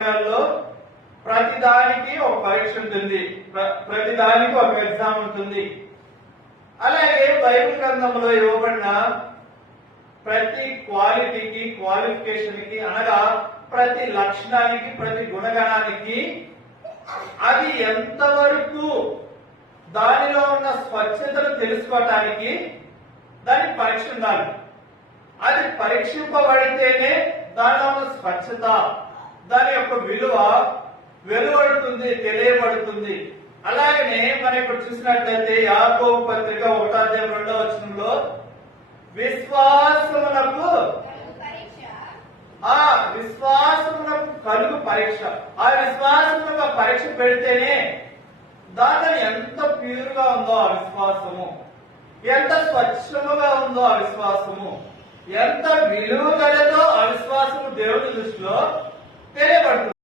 లో ప్రతి దానికి ఒక పరీక్ష ఉంటుంది, ప్రతి దానికి ఒక ఎగ్జామ్ ఉంటుంది. అలాగే బైబిల్ గ్రంథంలో ఇవ్వబడిన ప్రతి క్వాలిటీకి, క్వాలిఫికేషన్ కి అనగా ప్రతి లక్షణానికి, ప్రతి గుణగణానికి అది ఎంతవరకు దానిలో ఉన్న స్వచ్ఛతను తెలుసుకోవటానికి దానికి పరీక్ష ఉండాలి. అది పరీక్షింపబడితేనే దానిలో ఉన్న స్వచ్ఛత, దాని యొక్క విలువ వెలువడుతుంది, తెలియబడుతుంది. అలాగనే మనం ఇప్పుడు చూసినట్లయితే యాకోబు పత్రిక 1:2 విశ్వాసమునకు కలుగు పరీక్ష. ఆ విశ్వాసమునకు పరీక్ష పెడితేనే దానిలో ఎంత ప్యూర్ గా ఉందో ఆ విశ్వాసము, ఎంత స్వచ్ఛముగా ఉందో ఆ విశ్వాసము, ఎంత విలువ గలదో ఆ విశ్వాసము దేవుని దృష్టిలో తెలియబడుతుంది.